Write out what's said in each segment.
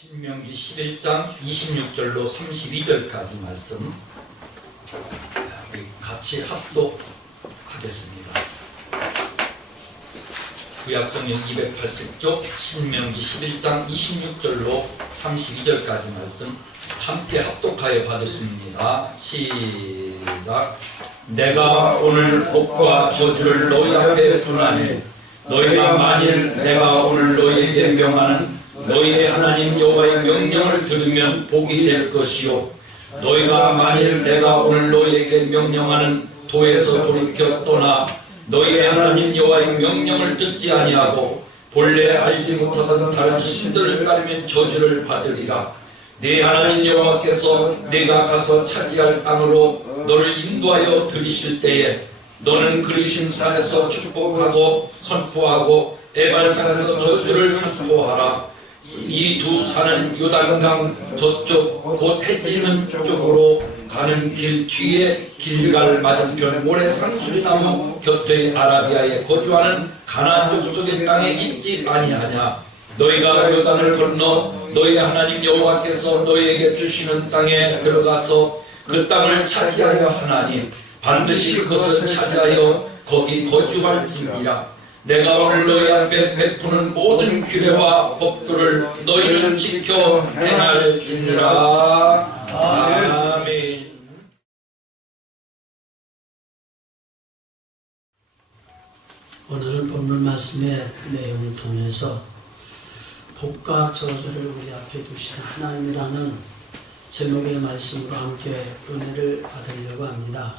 신명기 11장 26절로 32절까지 말씀 우리 같이 합독하겠습니다. 구약성경 280쪽 신명기 11장 26절로 32절까지 말씀 함께 합독하여 받으십니다. 시작. 내가 오늘 복과 저주를 너희 앞에 두나니 너희가 만일 내가 오늘 너희에게 명하는 너희의 하나님 여호와의 명령을 들으면 복이 될 것이요 너희가 만일 내가 오늘 너희에게 명령하는 도에서 돌이켜 떠나 너희의 하나님 여호와의 명령을 듣지 아니하고 본래 알지 못하던 다른 신들을 따르면 저주를 받으리라. 네 하나님 여호와께서 네가 가서 차지할 땅으로 너를 인도하여 들이실 때에 너는 그리심 산에서 축복하고 선포하고 에발산에서 저주를 선포하라. 이 두 산은 요단강 저쪽 곧 해지는 쪽으로 가는 길 뒤에 길갈 맞은편 모래 상수리나무 곁의 아라비아에 거주하는 가나안 족속의 땅에 있지 아니하냐. 너희가 요단을 건너 너희 하나님 여호와께서 너희에게 주시는 땅에 들어가서 그 땅을 차지하려 하나니 반드시 그것을 차지하여 거기 거주할지니라. 내가 오늘 너희 앞에 베푸는 모든 규례와 법도를 너희는 지켜 행할지니라. 아멘. 오늘은 본문 말씀의 내용을 통해서 복과 저주를 우리 앞에 두신 하나님이라는 제목의 말씀으로 함께 은혜를 받으려고 합니다.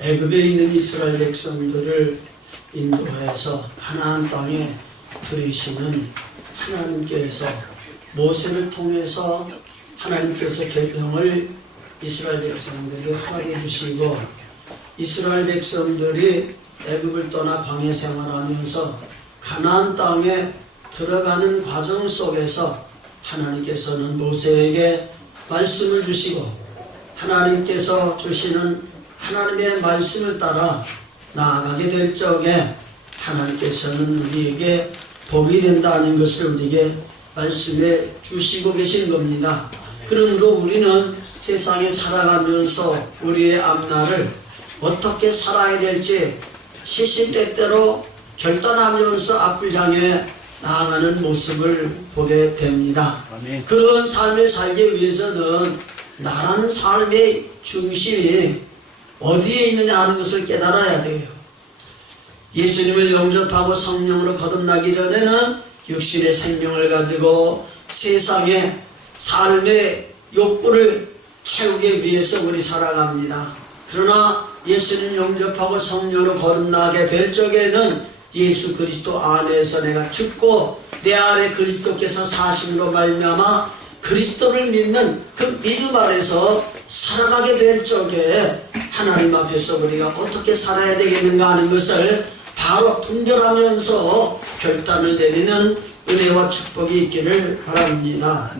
애굽에 있는 이스라엘 백성들을 인도해서 가나안 땅에 들이시는 하나님께서 모세를 통해서 하나님께서 계명을 이스라엘 백성들에게 허락해 주시고 이스라엘 백성들이 애굽을 떠나 광야 생활하면서 가나안 땅에 들어가는 과정 속에서 하나님께서는 모세에게 말씀을 주시고 하나님께서 주시는 하나님의 말씀을 따라 나아가게 될 적에 하나님께서는 우리에게 복이 된다는 것을 우리에게 말씀해 주시고 계신 겁니다. 그러므로 우리는 세상에 살아가면서 우리의 앞날을 어떻게 살아야 될지 시시때때로 결단하면서 앞을 향해 나아가는 모습을 보게 됩니다. 그런 삶을 살기 위해서는 나라는 삶의 중심이 어디에 있느냐 하는 것을 깨달아야 돼요. 예수님을 영접하고 성령으로 거듭나기 전에는 육신의 생명을 가지고 세상의 삶의 욕구를 채우기 위해서 우리 살아갑니다. 그러나 예수님 영접하고 성령으로 거듭나게 될 적에는 예수 그리스도 안에서 내가 죽고 내 안에 그리스도께서 사심으로 말미암아 그리스도를 믿는 그 믿음 아래서 살아가게 될 적에 하나님 앞에서 우리가 어떻게 살아야 되겠는가 하는 것을 바로 분별하면서 결단을 내리는 은혜와 축복이 있기를 바랍니다.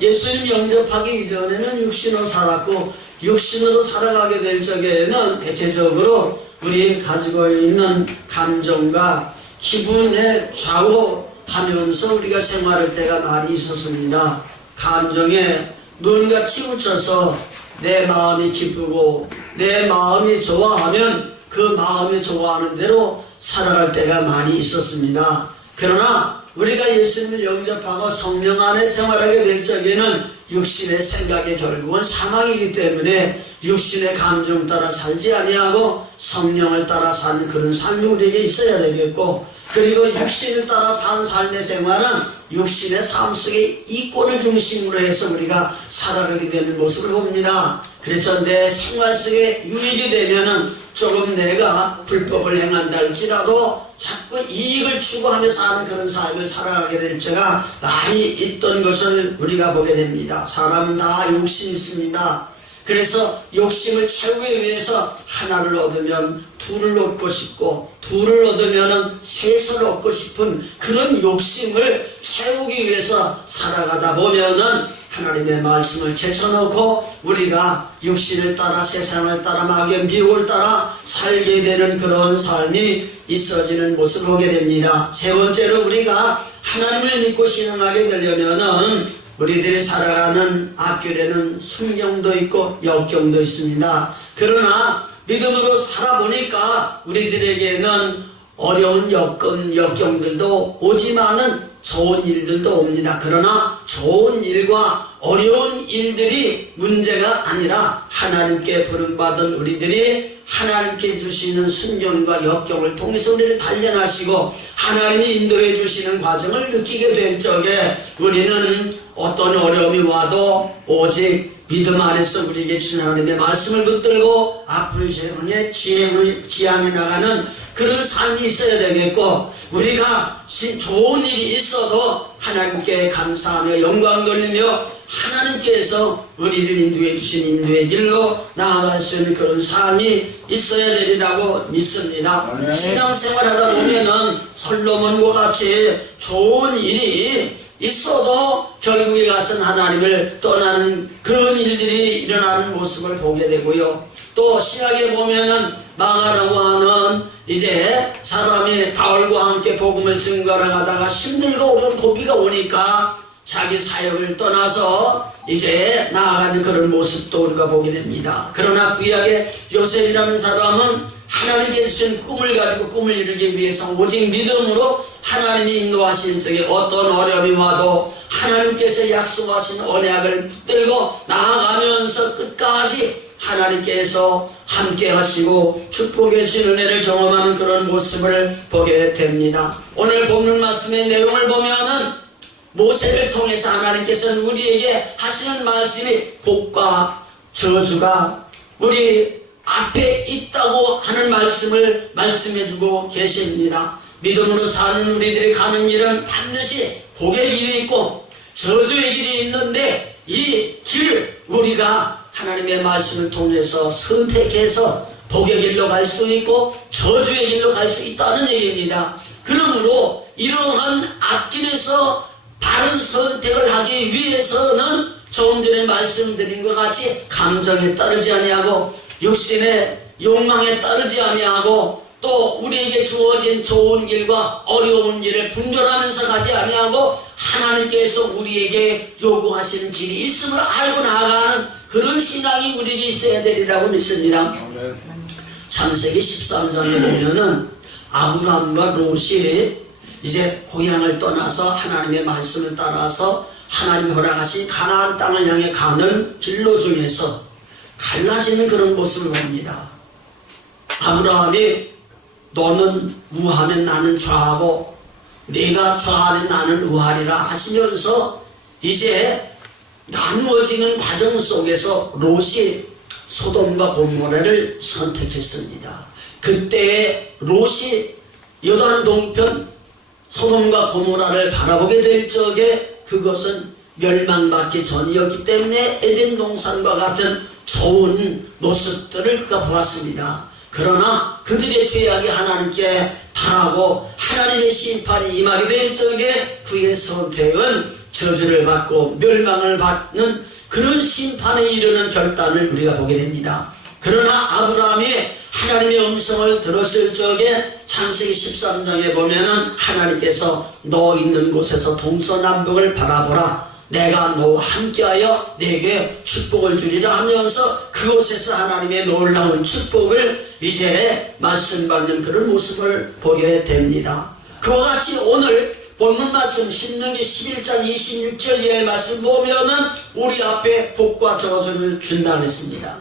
예수님 영접하기 이전에는 육신으로 살았고 육신으로 살아가게 될 적에는 대체적으로 우리 가지고 있는 감정과 기분에 좌우하면서 우리가 생활할 때가 많이 있었습니다. 감정에 뭔가 치우쳐서 내 마음이 기쁘고 내 마음이 좋아하면 그 마음이 좋아하는 대로 살아갈 때가 많이 있었습니다. 그러나 우리가 예수님을 영접하고 성령 안에 생활하게 될 적에는 육신의 생각이 결국은 사망이기 때문에 육신의 감정 따라 살지 아니하고 성령을 따라 사는 그런 삶이 우리에게 있어야 되겠고, 그리고 육신을 따라 사는 삶의 생활은 육신의 삶 속에 이권을 중심으로 해서 우리가 살아가게 되는 모습을 봅니다. 그래서 내 생활 속에 유익이 되면은 조금 내가 불법을 행한다 할지라도 자꾸 이익을 추구하며 사는 그런 삶을 살아가게 될 때가 많이 있던 것을 우리가 보게 됩니다. 사람은 다 욕심이 있습니다. 그래서 욕심을 채우기 위해서 하나를 얻으면 둘을 얻고 싶고 둘을 얻으면 셋을 얻고 싶은 그런 욕심을 채우기 위해서 살아가다 보면은 하나님의 말씀을 제쳐놓고 우리가 육신을 따라 세상을 따라 마귀의 미혹을 따라 살게 되는 그런 삶이 있어지는 모습을 보게 됩니다. 세 번째로 우리가 하나님을 믿고 신앙하게 되려면은 우리들이 살아가는 앞길에는 순경도 있고 역경도 있습니다. 그러나 믿음으로 살아보니까 우리들에게는 어려운 역경들도 오지만은 좋은 일들도 옵니다. 그러나 좋은 일과 어려운 일들이 문제가 아니라 하나님께 부름받은 우리들이 하나님께 주시는 순경과 역경을 통해서 우리를 단련하시고 하나님이 인도해 주시는 과정을 느끼게 될 적에 우리는 어떤 어려움이 와도 오직 믿음 안에서 우리에게 주신 하나님의 말씀을 붙들고 앞으로 세상에 지향해 나가는 그런 삶이 있어야 되겠고, 우리가 좋은 일이 있어도 하나님께 감사하며 영광 돌리며 하나님께서 우리를 인도해 주신 인도의 길로 나아갈 수 있는 그런 삶이 있어야 되리라고 믿습니다. 신앙생활 하다 보면은 솔로몬과 같이 좋은 일이 있어도 결국에 가서는 하나님을 떠나는 그런 일들이 일어나는 모습을 보게 되고요. 또 신약에 보면은 망하라고 하는 이제 사람이 바울과 함께 복음을 증거하러 가다가 힘들고 어려운 고비가 오니까 자기 사역을 떠나서 이제 나아가는 그런 모습도 우리가 보게 됩니다. 그러나 구약의 요셉이라는 사람은 하나님께서 주신 꿈을 가지고 꿈을 이루기 위해서 오직 믿음으로 하나님이 인도하신 적에 어떤 어려움이 와도 하나님께서 약속하신 언약을 붙들고 나아가면서 끝까지 하나님께서 함께 하시고 축복해 주신 은혜를 경험하는 그런 모습을 보게 됩니다. 오늘 본문 말씀의 내용을 보면은 모세를 통해서 하나님께서는 우리에게 하시는 말씀이 복과 저주가 우리 앞에 있다고 하는 말씀을 말씀해주고 계십니다. 믿음으로 사는 우리들이 가는 길은 반드시 복의 길이 있고 저주의 길이 있는데 이 길 우리가 하나님의 말씀을 통해서 선택해서 복의 길로 갈 수도 있고 저주의 길로 갈 수 있다는 얘기입니다. 그러므로 이러한 앞길에서 바른 선택을 하기 위해서는 조금 전에 말씀드린 것 같이 감정에 따르지 아니하고 육신의 욕망에 따르지 아니하고 또 우리에게 주어진 좋은 길과 어려운 길을 분별하면서 가지 아니하고 하나님께서 우리에게 요구하시는 길이 있음을 알고 나아가는 그런 신앙이 우리에게 있어야 되리라고 믿습니다. 창세기 13장에 보면은 아브라함과 롯이 이제 고향을 떠나서 하나님의 말씀을 따라서 하나님이 허락하신 가나안 땅을 향해 가는 길로 중에서 갈라지는 그런 모습을 봅니다. 아브라함이 너는 우하면 나는 좌하고 네가 좌하면 나는 우하리라 하시면서 이제 나누어지는 과정 속에서 롯이 소돔과 고모라를 선택했습니다. 그때 롯이 요단 동편 소돔과 고모라를 바라보게 될 적에 그것은 멸망받기 전이었기 때문에 에덴 동산과 같은 좋은 모습들을 그가 보았습니다. 그러나 그들의 죄악이 하나님께 달하고 하나님의 심판이 임하게 될 적에 그의 선택은 저주를 받고 멸망을 받는 그런 심판에 이르는 결단을 우리가 보게 됩니다. 그러나 아브라함이 하나님의 음성을 들었을 적에 창세기 13장에 보면은 하나님께서 너 있는 곳에서 동서남북을 바라보라. 내가 너와 함께하여 내게 축복을 주리라 하면서 그곳에서 하나님의 놀라운 축복을 이제 말씀받는 그런 모습을 보게 됩니다. 그와 같이 오늘 본문 말씀 신명기 11장 26절 이하의 말씀 보면은 우리 앞에 복과 저주를 준다 했습니다.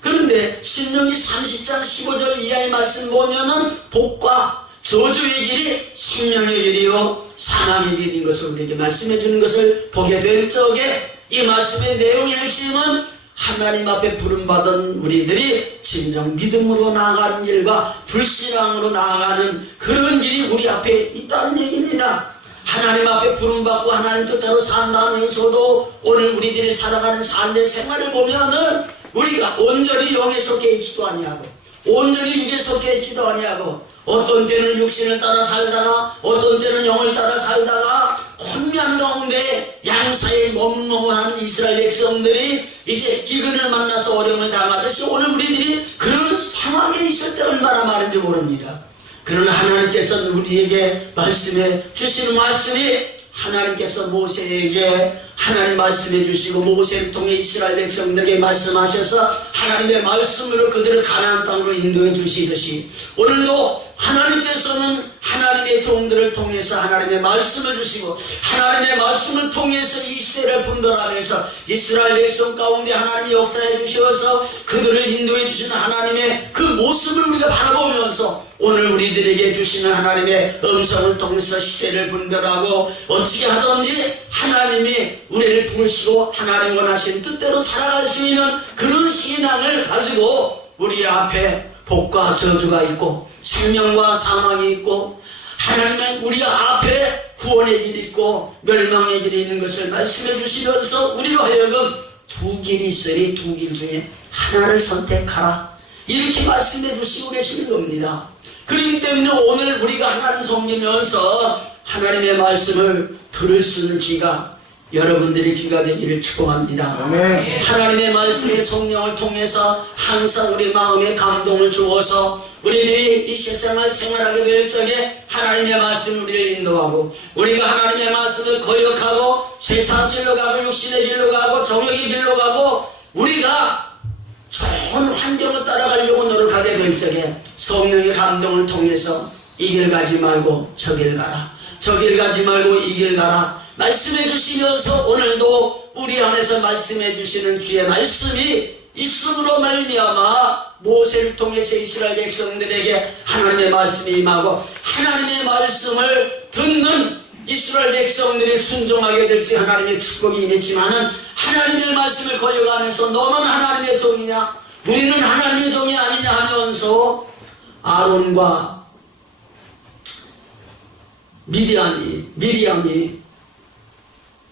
그런데 신명기 30장 15절 이하의 말씀 보면은 복과 저주의 길이 생명의 길이요 사망의 길인 것을 우리에게 말씀해 주는 것을 보게 될 적에 이 말씀의 내용의 핵심은 하나님 앞에 부름받은 우리들이 진정 믿음으로 나아가는 길과 불신앙으로 나아가는 그런 길이 우리 앞에 있다는 얘기입니다. 하나님 앞에 부름받고 하나님 뜻대로 산다면서도 오늘 우리들이 살아가는 삶의 생활을 보면은 우리가 온전히 영에 속해 있지도 아니하고 온전히 육에 속해 있지도 아니하고 어떤 때는 육신을 따라 살다가 어떤 때는 영을 따라 살다가 혼미한 가운데 양사에 멍멍한 이스라엘 백성들이 이제 기근을 만나서 어려움을 당하듯이 오늘 우리들이 그런 상황에 있을 때 얼마나 많은지 모릅니다. 그러나 하나님께서는 우리에게 말씀해 주시는 말씀이 하나님께서 모세에게 하나님 말씀해 주시고 모세를 통해 이스라엘 백성들에게 말씀하셔서 하나님의 말씀으로 그들을 가나안 땅으로 인도해 주시듯이 오늘도 하나님께서는 하나님의 종들을 통해서 하나님의 말씀을 주시고 하나님의 말씀을 통해서 이 시대를 분별하면서 이스라엘 백성 가운데 하나님이 역사해 주셔서 그들을 인도해 주시는 하나님의 그 모습을 우리가 바라보면서 오늘 우리들에게 주시는 하나님의 음성을 통해서 시대를 분별하고 어떻게 하든지 하나님이 우리를 부르시고 하나님 원하신 뜻대로 살아갈 수 있는 그런 신앙을 가지고 우리 앞에 복과 저주가 있고 생명과 사망이 있고 하나님은 우리 앞에 구원의 길이 있고 멸망의 길이 있는 것을 말씀해 주시면서 우리로 하여금 두 길이 있으니 두 길 중에 하나를 선택하라 이렇게 말씀해 주시고 계시는 겁니다. 그렇기 때문에 오늘 우리가 하나님 섬기면서 하나님의 말씀을 들을 수 있는 귀가 여러분들의 귀가 되기를 축복합니다. 아멘. 하나님의 말씀의 성령을 통해서 항상 우리 마음에 감동을 주어서 우리들이 이 세상을 생활하게 될 적에 하나님의 말씀을 우리를 인도하고 우리가 하나님의 말씀을 거역하고 세상 길로 가고 육신의 길로 가고 정욕의 길로 가고 우리가 좋은 환경을 따라가려고 노력하게 될 적에 성령의 감동을 통해서 이 길 가지 말고 저 길 가라 저 길 가지 말고 이 길 가라 말씀해 주시면서 오늘도 우리 안에서 말씀해 주시는 주의 말씀이 있음으로 말미암아 모세를 통해서 이스라엘 백성들에게 하나님의 말씀이 임하고 하나님의 말씀을 듣는 이스라엘 백성들이 순종하게 될지 하나님의 축복이 임했지만은 하나님의 말씀을 거역하면서 너는 하나님의 종이냐 우리는 하나님의 종이 아니냐 하면서 아론과 미리암이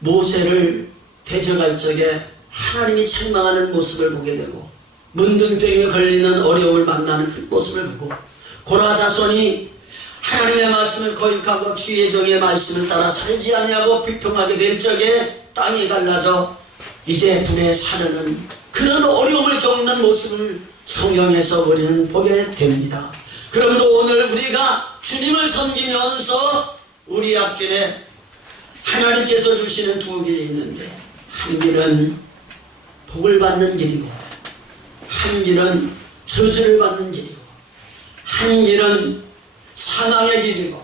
모세를 대적할 적에 하나님이 책망하는 모습을 보게 되고 문둥병에 걸리는 어려움을 만나는 그 모습을 보고 고라 자손이 하나님의 말씀을 거역하고 주의 종의 말씀을 따라 살지 아니하고 비평하게 될 적에 땅이 갈라져 이제 불에 사르는 그런 어려움을 겪는 모습을 성경에서 우리는 보게 됩니다. 그러므로 오늘 우리가 주님을 섬기면서 우리 앞길에 하나님께서 주시는 두 길이 있는데 한 길은 복을 받는 길이고 한 길은 저주를 받는 길이고 한 길은 사망의 길이고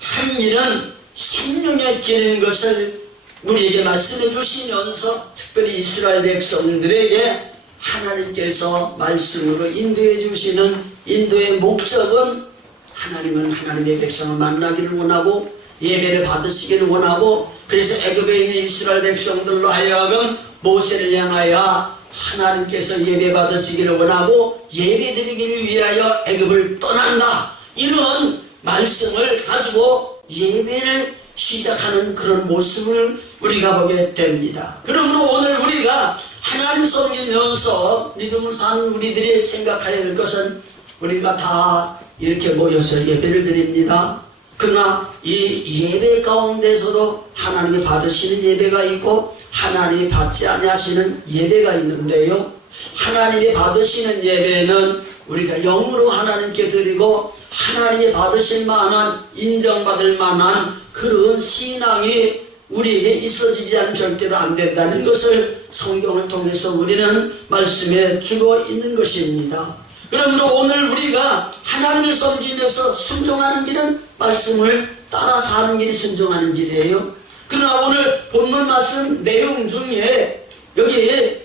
한 길은 생명의 길인 것을 우리에게 말씀해 주시면서 특별히 이스라엘 백성들에게 하나님께서 말씀으로 인도해 주시는 인도의 목적은 하나님은 하나님의 백성을 만나기를 원하고 예배를 받으시기를 원하고 그래서 애굽에 있는 이스라엘 백성들로 하여금 모세를 향하여 하나님께서 예배 받으시기를 원하고 예배 드리기를 위하여 애굽을 떠난다 이런 말씀을 가지고 예배를 시작하는 그런 모습을 우리가 보게 됩니다. 그러므로 오늘 우리가 하나님 섬기면서 믿음을 산 우리들이 생각해야 될 것은 우리가 다 이렇게 모여서 예배를 드립니다. 그러나 이 예배 가운데서도 하나님이 받으시는 예배가 있고 하나님이 받지 아니하시는 예배가 있는데요. 하나님이 받으시는 예배는 우리가 영으로 하나님께 드리고 하나님이 받으실 만한 인정받을 만한 그런 신앙이 우리에게 있어지지 않으면 절대로 안 된다는 것을 성경을 통해서 우리는 말씀해 주고 있는 것입니다. 그러므로 오늘 우리가 하나님을 섬기면서 순종하는 길은 말씀을 따라 사는 길이 순종하는 길이에요. 그러나 오늘 본문 말씀 내용 중에 여기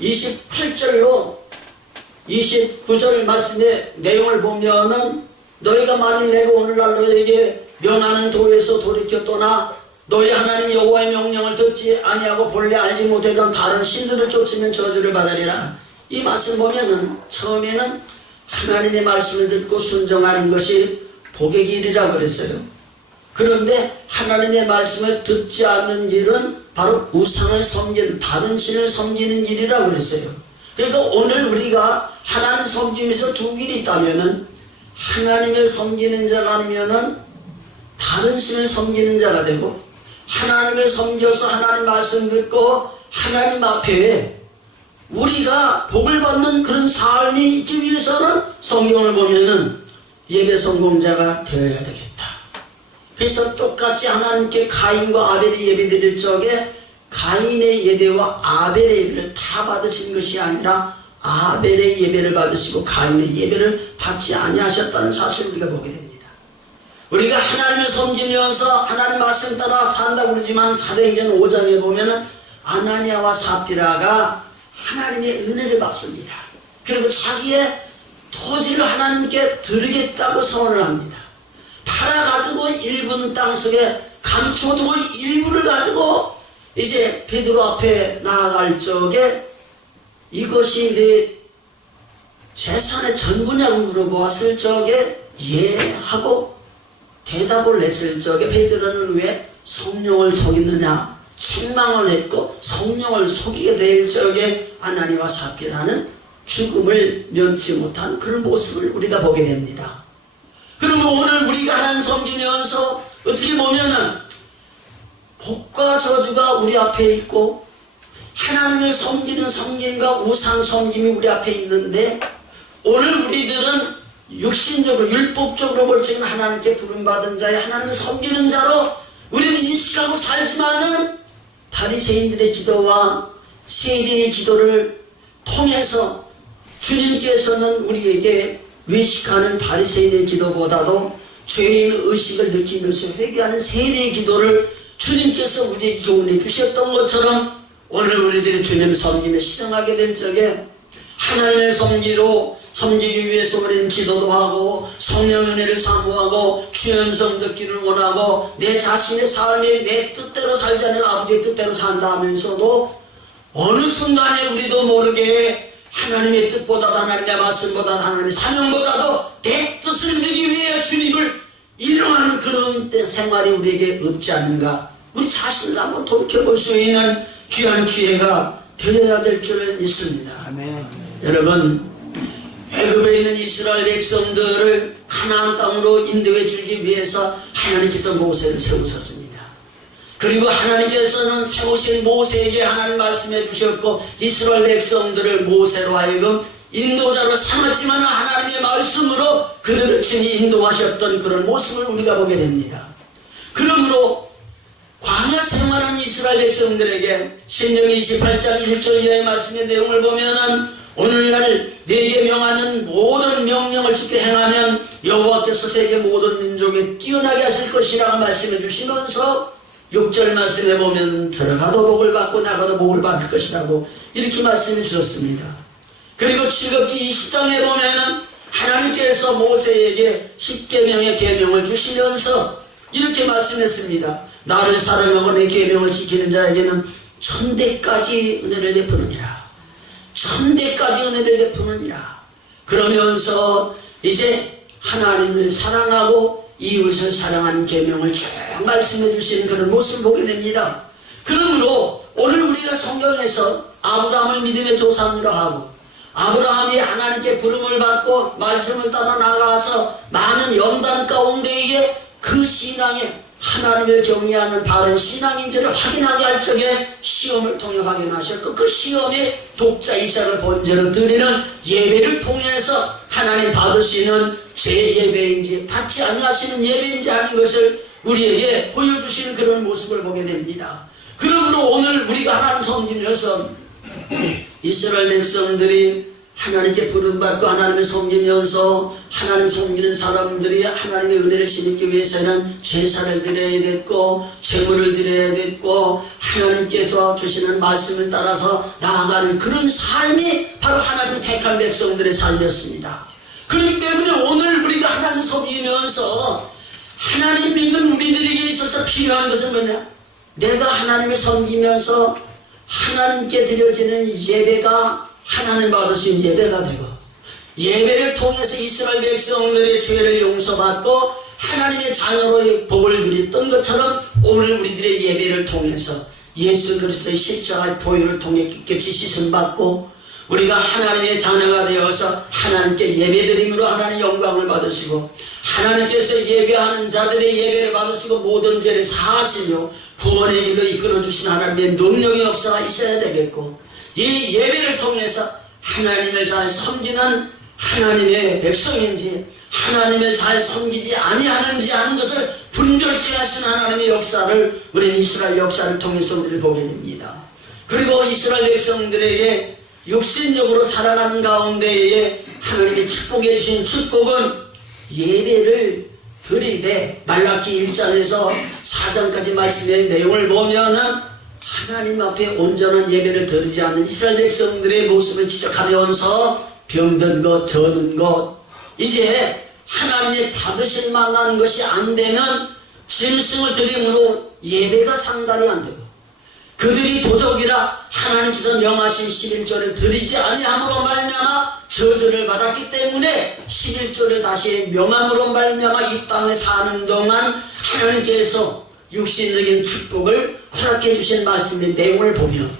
28절로 29절 말씀의 내용을 보면은 너희가 만일 내가 오늘날 너희에게 명하는 도에서 돌이켜 떠나 너희 하나님 여호와의 명령을 듣지 아니하고 본래 알지 못하던 다른 신들을 쫓으면 저주를 받으리라. 이 말씀 보면은 처음에는 하나님의 말씀을 듣고 순종하는 것이 복의 길이라고 그랬어요. 그런데 하나님의 말씀을 듣지 않는 길은 바로 우상을 섬기는 다른 신을 섬기는 길이라고 그랬어요. 그러니까 오늘 우리가 하나님 섬기면서 두 길이 있다면은 하나님을 섬기는 자가 아니면은 다른 신을 섬기는 자가 되고 하나님을 섬겨서 하나님 말씀 듣고 하나님 앞에 우리가 복을 받는 그런 삶이 있기 위해서는 성경을 보면은 예배 성공자가 되어야 되겠다. 그래서 똑같이 하나님께 가인과 아벨이 예배 드릴 적에 가인의 예배와 아벨의 예배를 다 받으신 것이 아니라 아벨의 예배를 받으시고 가인의 예배를 받지 아니하셨다는 사실을 우리가 보게 됩니다. 우리가 하나님을 섬기면서 하나님 말씀 따라 산다고 그러지만 사도행전 5장에 보면은 아나니아와 삽비라가 하나님의 은혜를 받습니다. 그리고 자기의 토지를 하나님께 드리겠다고 선언을 합니다. 팔아가지고 일부는 땅속에 감춰두고 일부를 가지고 이제 베드로 앞에 나아갈 적에 이것이 내 재산의 전부냐고 물어보았을 적에 예 하고 대답을 했을 적에 베드로는 왜 성령을 속이느냐 책망을 했고 성령을 속이게 될 적에 아나니와 삽비라는 죽음을 면치 못한 그런 모습을 우리가 보게 됩니다. 그러면 오늘 우리가 하나님 섬기면서 어떻게 보면은 복과 저주가 우리 앞에 있고 하나님을 섬기는 섬김과 우상 섬김이 우리 앞에 있는데 오늘 우리들은 육신적으로 율법적으로 볼 적은 하나님께 부름받은 자의 하나님을 섬기는 자로 우리는 인식하고 살지만은 바리새인들의 지도와 세리의 지도를 통해서 주님께서는 우리에게 외식하는 바리새인의 기도보다도 죄인 의식을 느끼면서 회개하는 세리의 기도를 주님께서 우리에게 교훈해 주셨던 것처럼 오늘 우리들이 주님을 섬기며 실행하게 될 적에 하나님을 섬기기 위해서 우리는 기도도 하고 성령 은혜를 사모하고 주의 음성 듣기를 원하고 내 자신의 삶이 내 뜻대로 살지 않는 아버지의 뜻대로 산다 하면서도 어느 순간에 우리도 모르게 하나님의 뜻보다도 하나님의 말씀보다도 하나님의 사명보다도 내 뜻을 이루기 위해 주님을 일용하는 그런 생활이 우리에게 없지 않는가. 우리 자신을 한번 돌이켜볼 수 있는 귀한 기회가 되어야 될 줄 믿습니다. 아멘. 여러분 애굽에 있는 이스라엘 백성들을 가나안 땅으로 인도해 주기 위해서 하나님께서 모세를 세우셨습니다. 그리고 하나님께서는 세우신 모세에게 하나님 말씀해 주셨고 이스라엘 백성들을 모세로 하여금 인도자로 삼았지만 하나님의 말씀으로 그들을 친히 인도하셨던 그런 모습을 우리가 보게 됩니다. 그러므로 광야 생활한 이스라엘 백성들에게 신명기 28장 1절 이하의 말씀의 내용을 보면은 오늘날 내게 명하는 모든 명령을 지켜 행하면 여호와께서 세계 모든 민족에 뛰어나게 하실 것이라고 말씀해 주시면서 6절 말씀에 보면 들어가도 복을 받고 나가도 복을 받을 것이라고 이렇게 말씀해 주셨습니다. 그리고 출애굽기 20장에 보면은 하나님께서 모세에게 10계명의 계명을 주시면서 이렇게 말씀했습니다. 나를 사랑하고 내 계명을 지키는 자에게는 천대까지 은혜를 베푸느니라. 천대까지 은혜를 베푸느니라. 그러면서 이제 하나님을 사랑하고 이웃을 사랑하는 계명을 쭉 말씀해 주시는 그런 모습을 보게 됩니다. 그러므로 오늘 우리가 성경에서 아브라함을 믿음의 조상으로 하고 아브라함이 하나님께 부름을 받고 말씀을 따라 나가서 많은 연단 가운데에 그 신앙에 하나님을 경외하는 바른 신앙인지를 확인하게 할 적에 시험을 통해 확인하셨고 그 시험에 독자 이삭을 번제로 드리는 예배를 통해서 하나님 받으시는 제 예배인지 받지 아니하시는 예배인지 하는 것을 우리에게 보여주시는 그런 모습을 보게 됩니다. 그러므로 오늘 우리가 하나님 섬기면서 이스라엘 백성들이 하나님께 부름받고 하나님을 섬기면서 하나님 섬기는 사람들이 하나님의 은혜를 지니기 위해서는 제사를 드려야 됐고 제물을 드려야 됐고 하나님께서 주시는 말씀을 따라서 나아가는 그런 삶이 바로 하나님 택한 백성들의 삶이었습니다. 그렇기 때문에 오늘 우리가 하나님 섬기면서 하나님 믿는 우리들에게 있어서 필요한 것은 뭐냐? 내가 하나님을 섬기면서 하나님께 드려지는 예배가 하나님 받으신 예배가 되고 예배를 통해서 이스라엘 백성들의 죄를 용서받고 하나님의 자녀로의 복을 누렸던 것처럼 오늘 우리들의 예배를 통해서 예수 그리스도의 십자가의 보혈을 통해 깨끗이 씻음받고 우리가 하나님의 자녀가 되어서 하나님께 예배드림으로 하나님 영광을 받으시고 하나님께서 예배하는 자들의 예배를 받으시고 모든 죄를 사하시며 구원의 길로 이끌어주신 하나님의 능력의 역사가 있어야 되겠고 이 예배를 통해서 하나님을 잘 섬기는 하나님의 백성인지 하나님을 잘 섬기지 아니하는지 하는 것을 분별케 하신 하나님의 역사를 우리는 이스라엘 역사를 통해서 우리를 보게 됩니다. 그리고 이스라엘 백성들에게 육신적으로 살아가는 가운데에 하나님의 축복해 주신 축복은 예배를 드리되 말라기 1장에서 4장까지 말씀의 내용을 보면은 하나님 앞에 온전한 예배를 드리지 않는 이스라엘 백성들의 모습을 지적하면서 병든 것, 저는 것, 이제 하나님의 받으실 만한 것이 안 되는 짐승을 드림으로 예배가 상달이 안 되고, 그들이 도적이라 하나님께서 명하신 11조를 드리지 아니함으로 말미암아 저주를 받았기 때문에 11조를 다시 명함으로 말미암아 이 땅에 사는 동안 하나님께서 육신적인 축복을 허락해 주신 말씀의 내용을 보면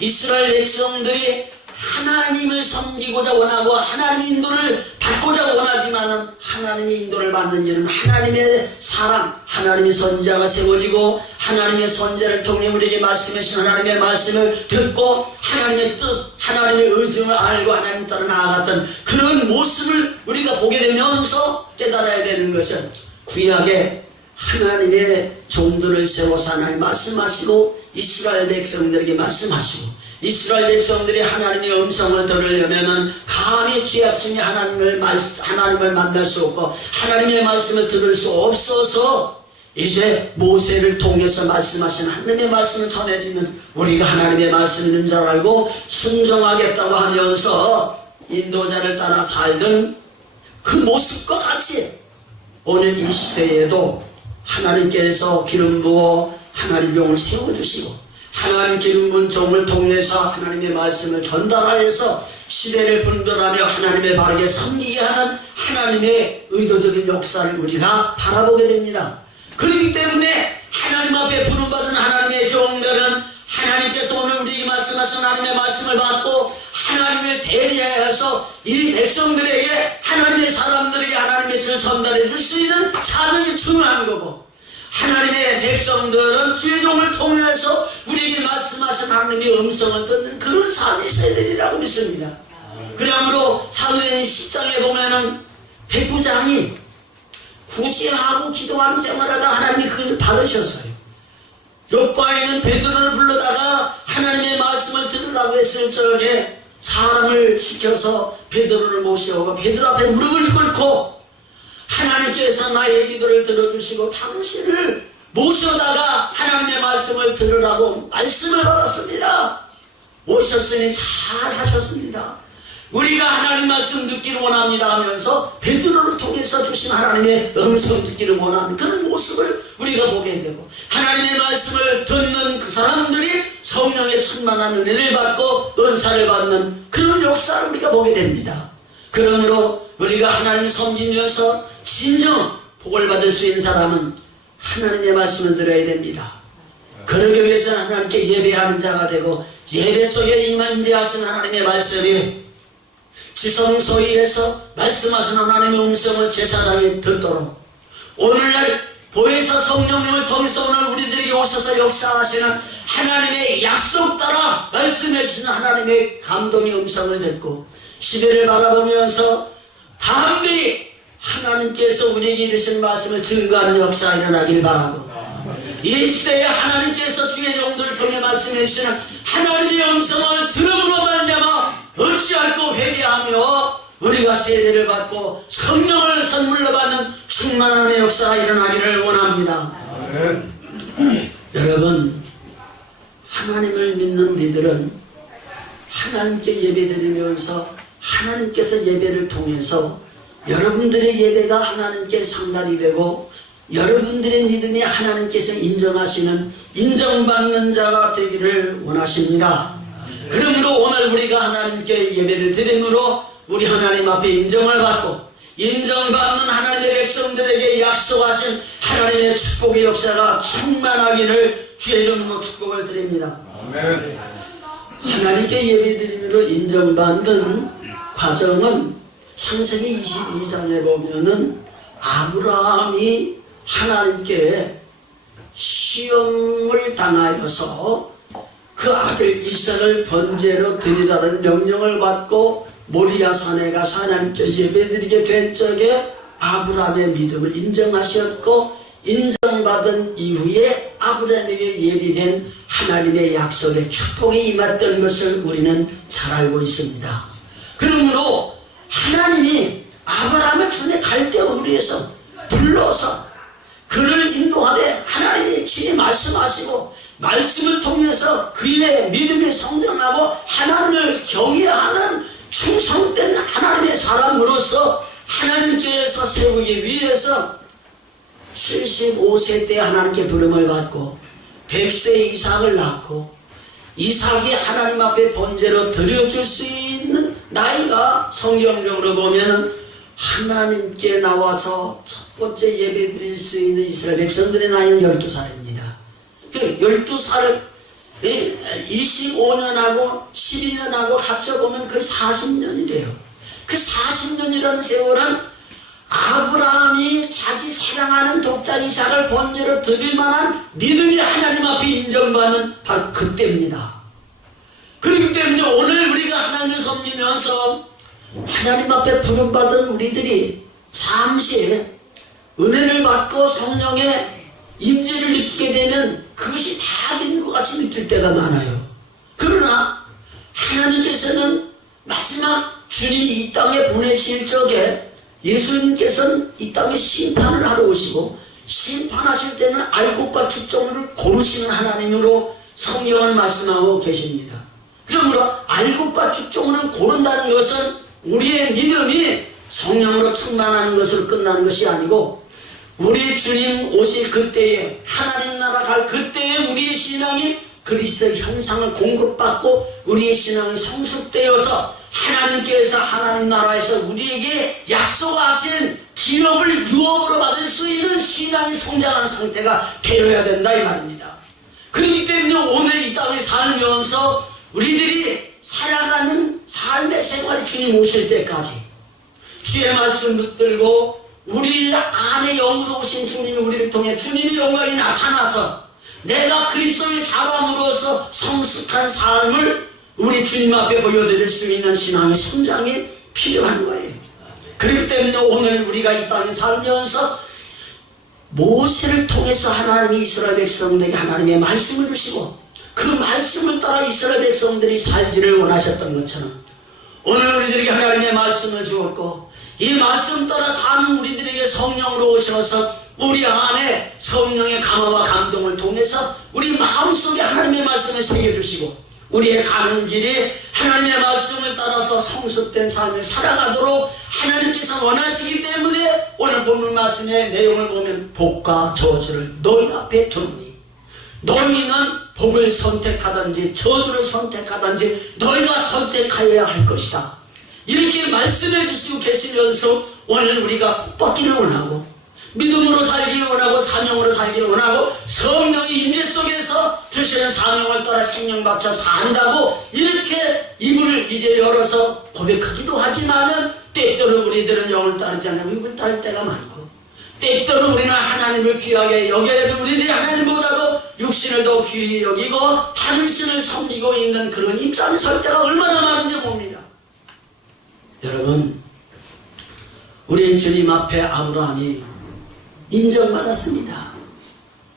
이스라엘 백성들이 하나님을 섬기고자 원하고 하나님의 인도를 받고자 원하지만 하나님의 인도를 받는 일은 하나님의 사람, 하나님의 선자가 세워지고 하나님의 선자를 통해 우리에게 말씀하신 하나님의 말씀을 듣고 하나님의 뜻, 하나님의 의중을 알고 하나님 따라 나아갔던 그런 모습을 우리가 보게 되면서 깨달아야 되는 것은 구약에 하나님의 종들을 세워서 하나님 말씀하시고 이스라엘 백성들에게 말씀하시고 이스라엘 백성들이 하나님의 음성을 들으려면 감히 죄악중에 하나님을 만날 수 없고 하나님의 말씀을 들을 수 없어서 이제 모세를 통해서 말씀하신 하나님의 말씀을 전해지면 우리가 하나님의 말씀이 있는 줄 알고 순종하겠다고 하면서 인도자를 따라 살던 그 모습과 같이 오늘 이 시대에도 하나님께서 기름 부어 하나님의 용을 세워주시고 하나님 기름 부은 종을 통해서 하나님의 말씀을 전달하여서 시대를 분별하며 하나님의 바르게 섬기게 하는 하나님의 의도적인 역사를 우리가 바라보게 됩니다. 그렇기 때문에 하나님 앞에 부름받은 하나님의 종들은 하나님께서 오늘 우리에게 말씀하신 하나님의 말씀을 받고 하나님을 대리하여서 이 백성들에게 하나님의 사람들에게 하나님의 뜻을 전달해 줄 수 있는 사명이 중요한 거고 하나님의 백성들은 주의 종을 통해서 우리에게 말씀하신 하나님의 음성을 듣는 그런 삶이 있어야 되리라고 믿습니다. 그러므로 사도행전 10장에 보면은 백부장이 구제하고 기도하는 생활하다 하나님이 그걸 받으셨어요. 요바에는 베드로를 불러다가 하나님의 말씀을 들으라고 했을 적에 사람을 시켜서 베드로를 모셔오고 베드로 앞에 무릎을 꿇고 하나님께서 나의 기도를 들어주시고 당신을 모셔다가 하나님의 말씀을 들으라고 말씀을 받았습니다. 오셨으니 잘 하셨습니다. 우리가 하나님 말씀 듣기를 원합니다 하면서 베드로를 통해서 주신 하나님의 음성 듣기를 원하는 그런 모습을 우리가 보게 되고 하나님의 말씀을 듣는 그 사람들이 성령의 충만한 은혜를 받고 은사를 받는 그런 역사를 우리가 보게 됩니다. 그러므로 우리가 하나님을 섬기면서 진정 복을 받을 수 있는 사람은 하나님의 말씀을 들어야 됩니다. 그러기 위해서 하나님께 예배하는 자가 되고 예배 속에 임한지하신 하나님의 말씀이 지성소위에서 말씀하신 하나님의 음성을 제사장이 듣도록 오늘날 보혜사 성령님을 통해서 오늘 우리들에게 오셔서 역사하시는 하나님의 약속 따라 말씀해 주시는 하나님의 감동의 음성을 듣고 시대를 바라보면서 담대히 하나님께서 우리에게 이르신 말씀을 증거하는 역사가 일어나길 바라고 이 시대에 하나님께서 주의 종들을 통해 말씀해 주시는 하나님의 음성을 들음으로 말미암아 어찌할꼬 회개하며 우리가 세례를 받고 성령을 선물로 받는 충만한 역사가 일어나기를 원합니다. 여러분 하나님을 믿는 우리들은 하나님께 예배드리면서 하나님께서 예배를 통해서 여러분들의 예배가 하나님께 상달이 되고 여러분들의 믿음이 하나님께서 인정하시는 인정받는 자가 되기를 원하십니다. 그러므로 오늘 우리가 하나님께 예배를 드림으로 우리 하나님 앞에 인정을 받고 인정받는 하나님의 백성들에게 약속하신 하나님의 축복의 역사가 충만하기를 주의 이름으로 축복을 드립니다. 아멘. 하나님께 예배드림으로 인정받는 과정은 창세기 22장에 보면은 아브라함이 하나님께 시험을 당하여서 그 아들 이삭을 번제로 드리라는 명령을 받고 모리아산에 가서 하나님께 예배드리게 된 적에 아브라함의 믿음을 인정하셨고 인정받은 이후에 아브라함에게 예비된 하나님의 약속의 축복이 임했던 것을 우리는 잘 알고 있습니다. 그러므로 하나님이 아브라함을 전에 갈대우를 위해서 불러서 그를 인도하되 하나님이 친히 말씀하시고 말씀을 통해서 그의 믿음이 성장하고 하나님을 경외하는 충성된 하나님의 사람으로서 하나님께서 세우기 위해서 75세 때 하나님께 부름을 받고 100세 이삭을 낳고 이삭이 하나님 앞에 번제로 드려질 수 있는 나이가 성경적으로 보면 하나님께 나와서 첫 번째 예배 드릴 수 있는 이스라엘 백성들의 나이는 12살입니다. 그 12살 25년하고 12년하고 합쳐보면 거의 40년이 돼요. 그 40년이라는 세월은 아브라함이 자기 사랑하는 독자 이삭을 번제로 드릴 만한 믿음이 하나님 앞에 인정받는 바로 그때입니다. 그렇기 때문에 오늘 우리가 하나님을 섬기면서 하나님 앞에 부름받은 우리들이 잠시 은혜를 받고 성령의 임재를 느끼게 되면 그것이 다 된 것 같이 느낄 때가 많아요. 그러나 하나님께서는 마지막 주님이 이 땅에 보내실 적에 예수님께서는 이 땅에 심판을 하러 오시고 심판하실 때는 알곡과 축종을 고르시는 하나님으로 성경을 말씀하고 계십니다. 그러므로 알곡과 축종을 고른다는 것은 우리의 믿음이 성령으로 충만하는 것으로 끝나는 것이 아니고 우리 주님 오실 그때에 하나님 나라 갈 그때에 우리의 신앙이 그리스도의 형상을 공급받고 우리의 신앙이 성숙되어서 하나님께서 하나님 나라에서 우리에게 약속하신 기업을 유업으로 받을 수 있는 신앙이 성장한 상태가 되어야 된다 이 말입니다. 그렇기 때문에 오늘 이 땅에 살면서 우리들이 살아가는 삶의 생활이 주님 오실 때까지 주의 말씀 붙들고 우리 안에 영으로 오신 주님이 우리를 통해 주님의 영광이 나타나서 내가 그리스도의 사람으로서 성숙한 삶을 우리 주님 앞에 보여드릴 수 있는 신앙의 성장이 필요한 거예요. 그렇기 때문에 오늘 우리가 이 땅에 살면서 모세를 통해서 하나님이 이스라엘 백성들에게 하나님의 말씀을 주시고 그 말씀을 따라 이스라엘 백성들이 살기를 원하셨던 것처럼 오늘 우리들에게 하나님의 말씀을 주었고 이 말씀 따라 사는 우리들에게 성령으로 오셔서 우리 안에 성령의 감화와 감동을 통해서 우리 마음속에 하나님의 말씀을 새겨주시고 우리의 가는 길이 하나님의 말씀을 따라서 성숙된 삶을 살아가도록 하나님께서 원하시기 때문에 오늘 본문 말씀의 내용을 보면 복과 저주를 너희 앞에 두노니 너희는 복을 선택하든지 저주를 선택하든지 너희가 선택하여야 할 것이다. 이렇게 말씀해 주시고 계시면서 오늘 우리가 복받기를 원하고 믿음으로 살기를 원하고 사명으로 살기를 원하고 성령의 임재 속에서 주시는 사명을 따라 생명 바쳐 산다고 이렇게 입을 이제 열어서 고백하기도 하지만은 때때로 우리들은 영을 따르지 않으면 육을 따를 때가 많고 때때로 우리는 하나님을 귀하게 여겨야 될 우리들이 하나님보다도 육신을 더 귀히 여기고 다른 신을 섬기고 있는 그런 입장에 설 때가 얼마나 많은지 봅니다. 여러분 우리 주님 앞에 아브라함이 인정받았습니다.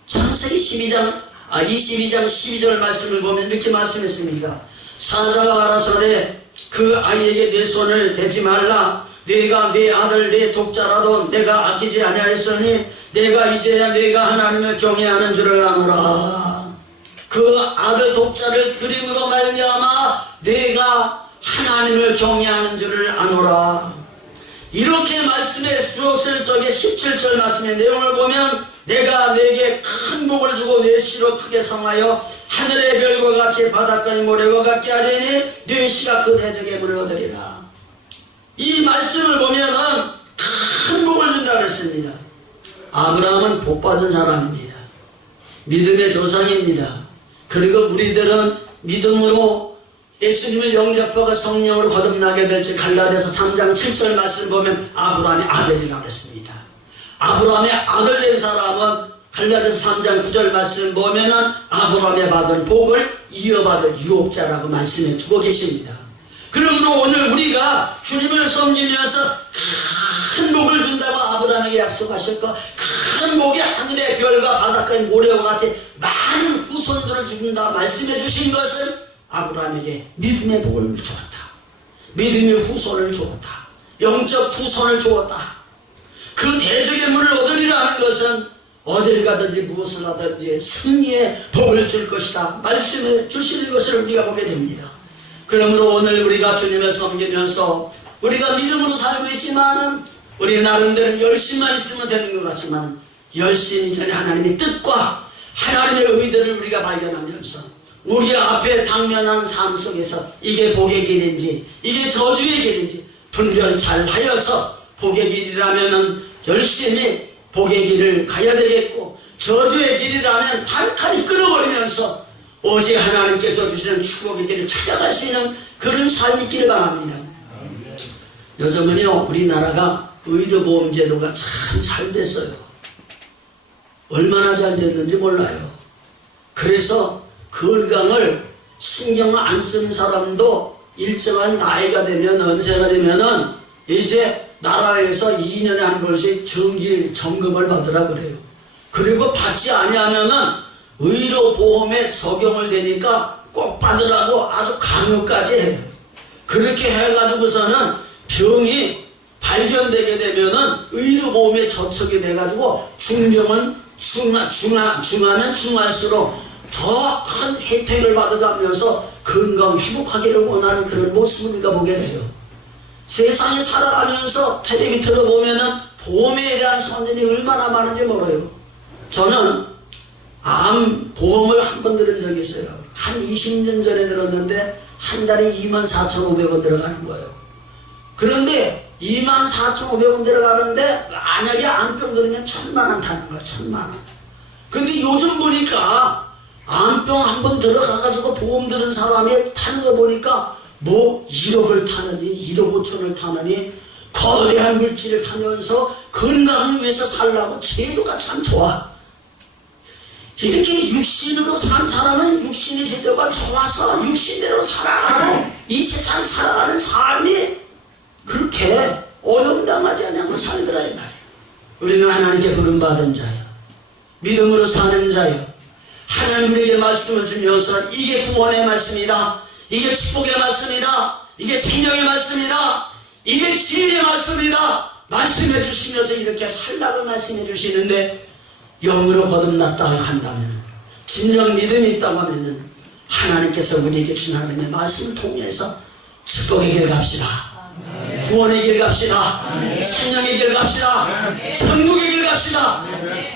창세기 22장 12절 말씀을 보면 이렇게 말씀했습니다. 사자가 가라사대 그 아이에게 내 손을 대지 말라. 네가 네 아들 네 독자라도 내가 아끼지 아니하였으니 내가 이제야 네가 하나님을 경외하는 줄을 아노라. 그 아들 독자를 드림으로 말미암아 내가 하나님을 경외하는 줄을 아노라. 이렇게 말씀해 주었을 적에 17절 말씀의 내용을 보면 내가 네게 큰 복을 주고 네 씨로 크게 성하여 하늘의 별과 같이 바닷가의 모래와 같게 하리니 네 씨가 그 대적에 물을 얻으리라. 이 말씀을 보면은 큰 복을 준다고 했습니다. 아브라함은 복받은 사람입니다. 믿음의 조상입니다. 그리고 우리들은 믿음으로 예수님을 영접하고 성령으로 거듭나게 될지 갈라디아서 3장 7절 말씀 보면 아브라함의 아들이라고 했습니다. 아브라함의 아들 된 사람은 갈라디아서 3장 9절 말씀 보면은 아브라함의 받은 복을 이어받을 유업자라고 말씀해 주고 계십니다. 그러므로 오늘 우리가 주님을 섬기면서 큰 복을 준다고 아브라함에게 약속하셨고 큰 복이 하늘의 별과 바닷가의 모래와 같아 많은 후손들을 준다 말씀해 주신 것은 아브라함에게 믿음의 복을 주었다. 믿음의 후손을 주었다. 영적 후손을 주었다. 그 대적의 물을 얻으리라 하는 것은 어딜 가든지 무엇을 하든지 승리의 복을 줄 것이다 말씀해 주시는 것을 우리가 보게 됩니다. 그러므로 오늘 우리가 주님을 섬기면서 우리가 믿음으로 살고 있지만은 우리 나름대로 열심만 있으면 되는 것 같지만 열심히 전에 하나님의 뜻과 하나님의 의도를 우리가 발견하면서 우리 앞에 당면한 삶 속에서 이게 복의 길인지 이게 저주의 길인지 분별 잘 하여서 복의 길이라면은 열심히 복의 길을 가야 되겠고 저주의 길이라면 단칼이 끊어버리면서 오직 하나님께서 주시는 축복의 길을 찾아갈 수 있는 그런 삶이 있기를 바랍니다. 요즘은요 우리나라가 의료보험제도가 참 잘 됐어요. 얼마나 잘 됐는지 몰라요. 그래서 건강을 신경 안 쓰는 사람도 일정한 나이가 되면 연세가 되면은 이제 나라에서 2년에 한 번씩 정기 점검을 받으라 그래요. 그리고 받지 아니하면은 의료보험에 적용을 되니까 꼭 받으라고 아주 강요까지 해요. 그렇게 해가지고서는 병이 발견되게 되면은 의료보험에 저촉이 돼가지고 중병은 중하면 중할수록 더 큰 혜택을 받아가면서 건강 회복하기를 원하는 그런 모습을 우리가 보게 돼요. 세상에 살아가면서 텔레비 들어보면은 보험에 대한 선전이 얼마나 많은지 몰라요. 저는 암 보험을 한 번 들은 적이 있어요. 한 20년 전에 들었는데 한 달에 24,500원 들어가는 거예요. 그런데 24,500원 들어가는데 만약에 암병 들으면 1,000만 원 타는 거야. 1,000만 원. 근데 요즘 보니까 암병 한 번 들어가가지고 보험 들은 사람이 타는 거 보니까 뭐 1억을 타느니 1억 5천을 타느니 거대한 물질을 타면서 건강을 위해서 살라고 제도가 참 좋아. 이렇게 육신으로 산 사람은 육신이 제도가 좋아서 육신대로 살아가는 이 세상 살아가는 삶이 그렇게 어려움당하지 않냐고 살더라 이 말이야. 우리는 하나님께 부름받은 자야. 믿음으로 사는 자야. 하나님 우리에게 말씀을 주면서 이게 구원의 말씀이다. 이게 축복의 말씀이다. 이게 생명의 말씀이다. 이게 진리의 말씀이다. 말씀해 주시면서 이렇게 살라고 말씀해 주시는데 영으로 거듭났다 한다면 진정 믿음이 있다고 하면은 하나님께서 우리에게 주신 하나님의 말씀을 통해서 축복의 길 갑시다. 구원의 길 갑시다. 생명의 길 갑시다. 천국의 길 갑시다.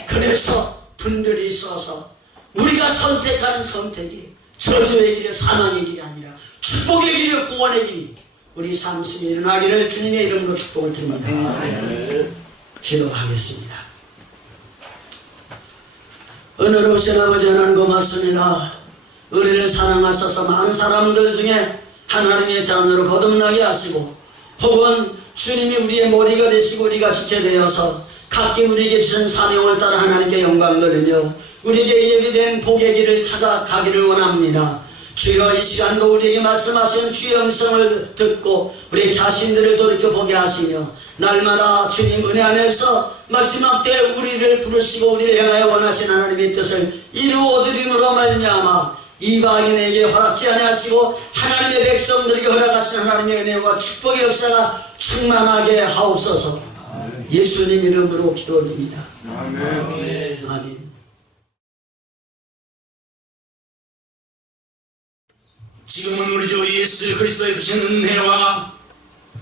그래서 분별이 있어서 우리가 선택하는 선택이 저주의 길이 사망의 길이 아니라 축복의 길이요 구원의 길이 우리 삶 속에 일어나기를 주님의 이름으로 축복을 드립니다. 기도하겠습니다. 은혜로우신 아버지 하나님 고맙습니다. 우리를 사랑하셔서 많은 사람들 중에 하나님의 자녀로 거듭나게 하시고 혹은 주님이 우리의 머리가 되시고 우리가 지체되어서 각기 우리에게 주신 사명을 따라 하나님께 영광 돌리며 우리에게 예비된 복의 길을 찾아가기를 원합니다. 주여 이 시간도 우리에게 말씀하신 주의 음성을 듣고 우리 자신들을 돌이켜보게 하시며 날마다 주님 은혜 안에서 마지막 때 우리를 부르시고 우리를 향하여 원하신 하나님의 뜻을 이루어드림으로 말미암아 이방인에게 허락지 아니하시고 하나님의 백성들에게 허락하신 하나님의 은혜와 축복의 역사가 충만하게 하옵소서. 예수님 이름으로 기도드립니다. 아멘. 아멘. 지금은 우리 주 예수 그리스도의 크신 은혜와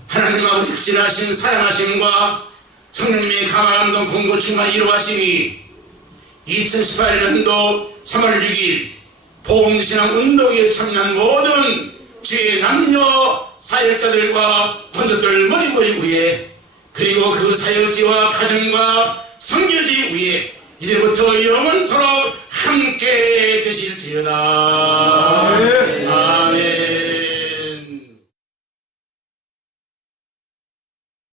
하나님 아버지 극진하신 사랑하심과 성령님의 감화감동 공고 충만 이루하시니 2018년도 3월 6일 복음신앙 운동에 참여한 모든 주의 남녀 사역자들과 권도들 머리머리 위에 그리고 그 사역지와 가정과 성교지 위에 이제부터 영원토록 함께 계실지어다.